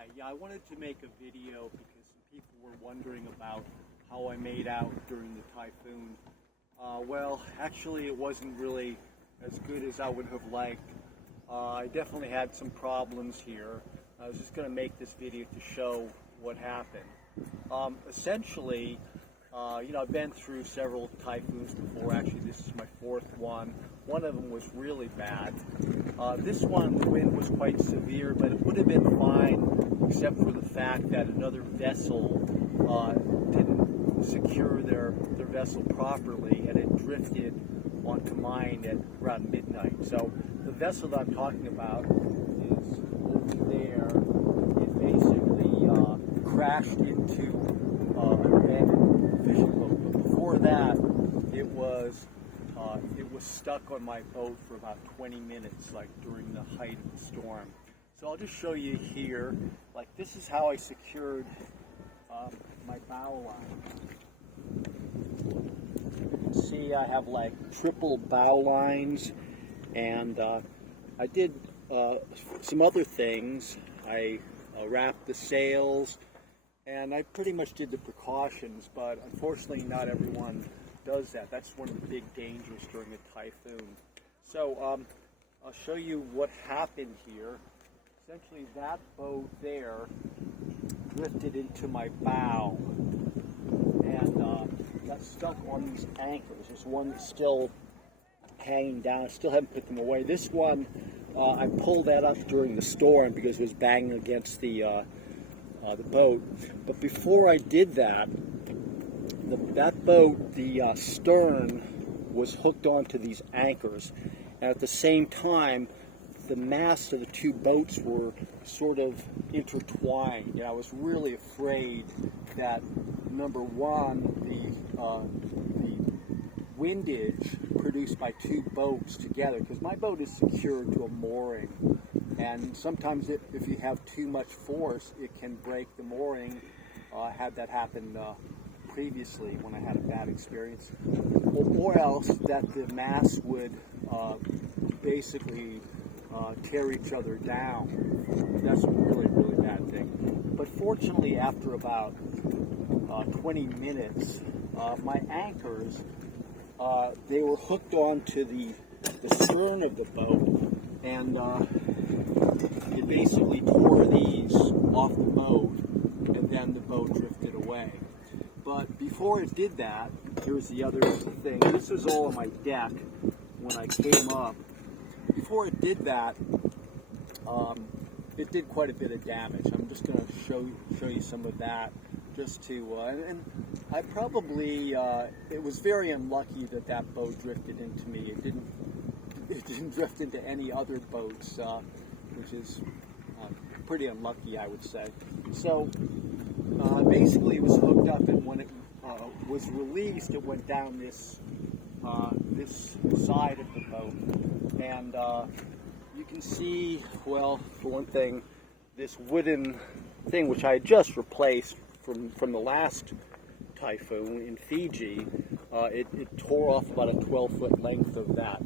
Hi, yeah, I wanted to make a video because some people were wondering about how I made out during the typhoon. Well, actually it wasn't really as good as I would have liked. I definitely had some problems here. I was just going to make this video to show what happened. Essentially, I've been through several typhoons before. Actually, this is my fourth one. One of them was really bad. This one, the wind was quite severe, but it would have been fine except for the fact that another vessel didn't secure their vessel properly, and it drifted onto mine at around midnight. So the vessel that I'm talking about is over there. It basically crashed into an abandoned fishing boat. But before that, it was stuck on my boat for about 20 minutes, like during the height of the storm. So I'll just show you here. Like, this is how I secured my bow line. You can see I have like triple bow lines, and I did some other things. I wrapped the sails, and I pretty much did the precautions, but unfortunately not everyone does that. That's one of the big dangers during a typhoon. So I'll show you what happened here. Essentially, that boat there drifted into my bow and got stuck on these anchors. There's one still hanging down. I still haven't put them away. This one, I pulled that up during the storm because it was banging against the boat. But before I did that, that boat, the stern was hooked onto these anchors, and at the same time, the masts of the two boats were sort of intertwined. And I was really afraid that, number one, the windage produced by two boats together, because my boat is secured to a mooring, and sometimes if you have too much force, it can break the mooring. I had that happen previously when I had a bad experience, or else that the masts would basically tear each other down. That's a really, really bad thing. But fortunately, after about 20 minutes, my anchors, they were hooked onto the stern of the boat, and it basically tore these off the boat, and then the boat drifted away. But before it did that, here's the other thing. This was all on my deck when I came up. Before it did that, it did quite a bit of damage. I'm just going to show you some of that, just to and I probably it was very unlucky that that boat drifted into me. It didn't drift into any other boats, which is pretty unlucky, I would say. So basically, it was hooked up, and when it was released, it went down this side of the boat, and you can see, well, for one thing, this wooden thing which I had just replaced from the last typhoon in Fiji. It tore off about a 12-foot length of that.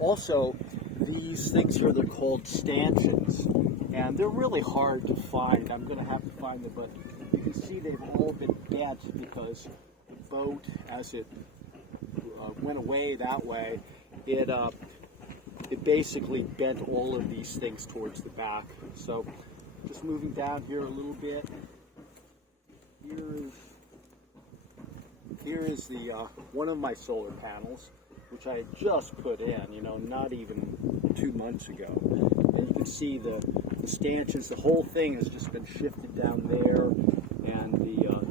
Also, these things here, they're called stanchions, and they're really hard to find. I'm going to have to find them, but you can see they've all been bent because the boat, as it went away that way, it basically bent all of these things towards the back. So just moving down here a little bit, here is the one of my solar panels, which I had just put in, not even 2 months ago. And you can see the stanchions, the whole thing has just been shifted down there, and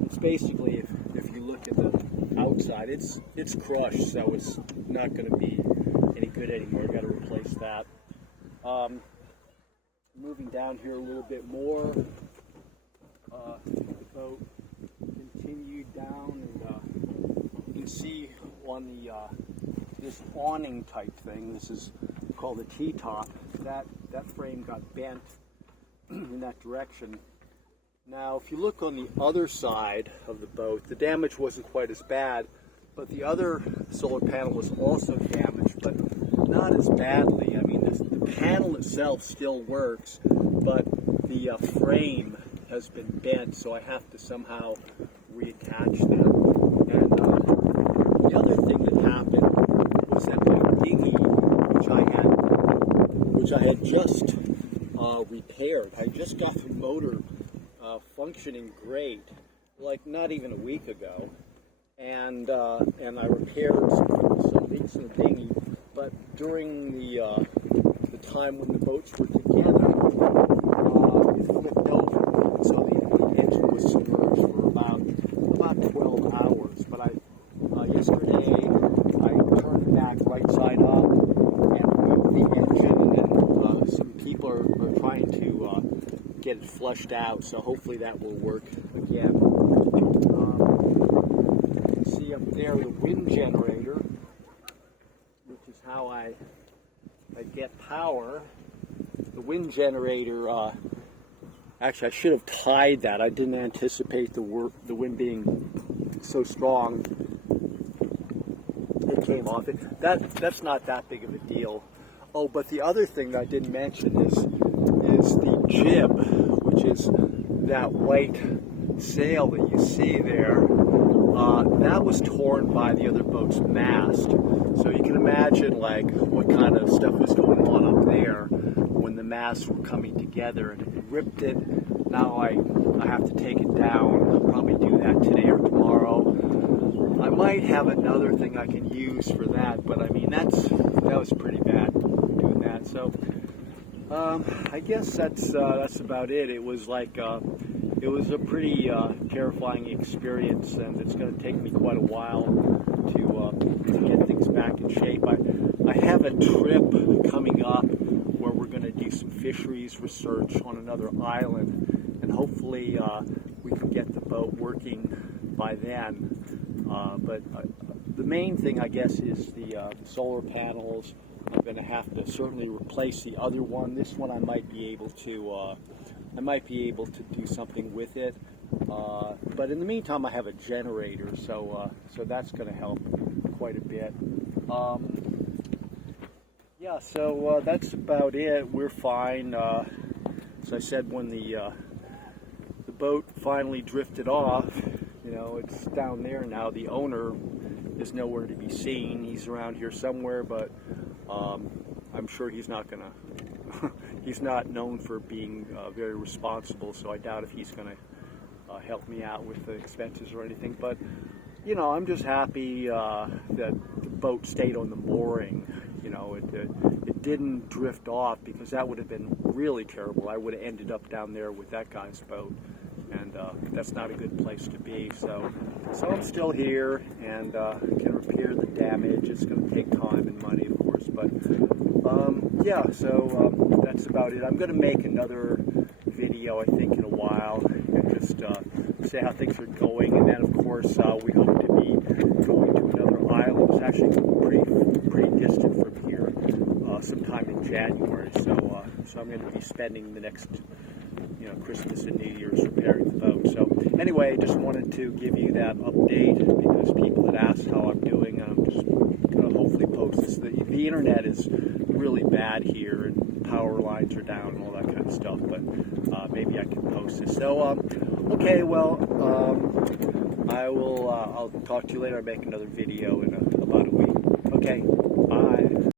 it's basically, if you look at the outside, it's crushed, so it's not going to be any good anymore. I've got to replace that. Moving down here a little bit more, the boat continued down, and you can see on the this awning type thing, this is called the T-top, that frame got bent in that direction. Now, if you look on the other side of the boat, the damage wasn't quite as bad, but the other solar panel was also damaged, but not as badly. I mean, the panel itself still works, but the frame has been bent, so I have to somehow reattach them. And the other thing that happened was that my dinghy, which I had just repaired, I just got the motor functioning great, like not even a week ago, and I repaired some leaks in the dinghy. But during the time when the boats were together, it flipped over, and so the engine was submerged for about 12 hours. But yesterday I turned it back right side up and removed the engine, and then some people are trying to get it flushed out, so hopefully that will work again. You can see up there the wind generator, which is how I get power. The wind generator, actually I should have tied that. I didn't anticipate the wind being so strong. It came off. That's not that big of a deal. Oh, but the other thing that I didn't mention is the jib, which is that white sail that you see there. That was torn by the other boat's mast. So you can imagine like what kind of stuff was going on up there when the masts were coming together, and it ripped it. Now I have to take it down. I'll probably do that today or tomorrow. I might have another thing I can use for that, but I mean that was pretty bad doing that. So I guess that's about it. It was like it was a pretty terrifying experience, and it's going to take me quite a while to get things back in shape. I have a trip coming up where we're going to do some fisheries research on another island, and hopefully we can get the boat working by then. But the main thing, I guess, is the solar panels. I'm going to have to certainly replace the other one. This one I might be able to do something with it. But in the meantime, I have a generator, so that's going to help quite a bit. Yeah, so that's about it. We're fine. As I said, when the boat finally drifted off, you know, it's down there now. The owner is nowhere to be seen. He's around here somewhere, but I'm sure he's not gonna. He's not known for being very responsible, so I doubt if he's gonna help me out with the expenses or anything. But you know, I'm just happy that the boat stayed on the mooring. You know, it didn't drift off, because that would have been really terrible. I would have ended up down there with that guy's boat, and that's not a good place to be. So I'm still here, and can repair the damage. It's going to take time and money, of course, but yeah. So that's about it. I'm going to make another video, I think, in a while, and just say how things are going. And then, of course, we hope to be going to another island. It's actually pretty distant from here, sometime in January. So I'm going to be spending the next, Christmas and New Year's repairing the boat. So anyway, just wanted to give you that update, because people had asked how I'm doing, and I'm just going to hopefully post this. The internet is really bad here, and power lines are down and all that kind of stuff, but maybe I can post this. So okay, well, I'll talk to you later. I'll make another video in about a week. Okay.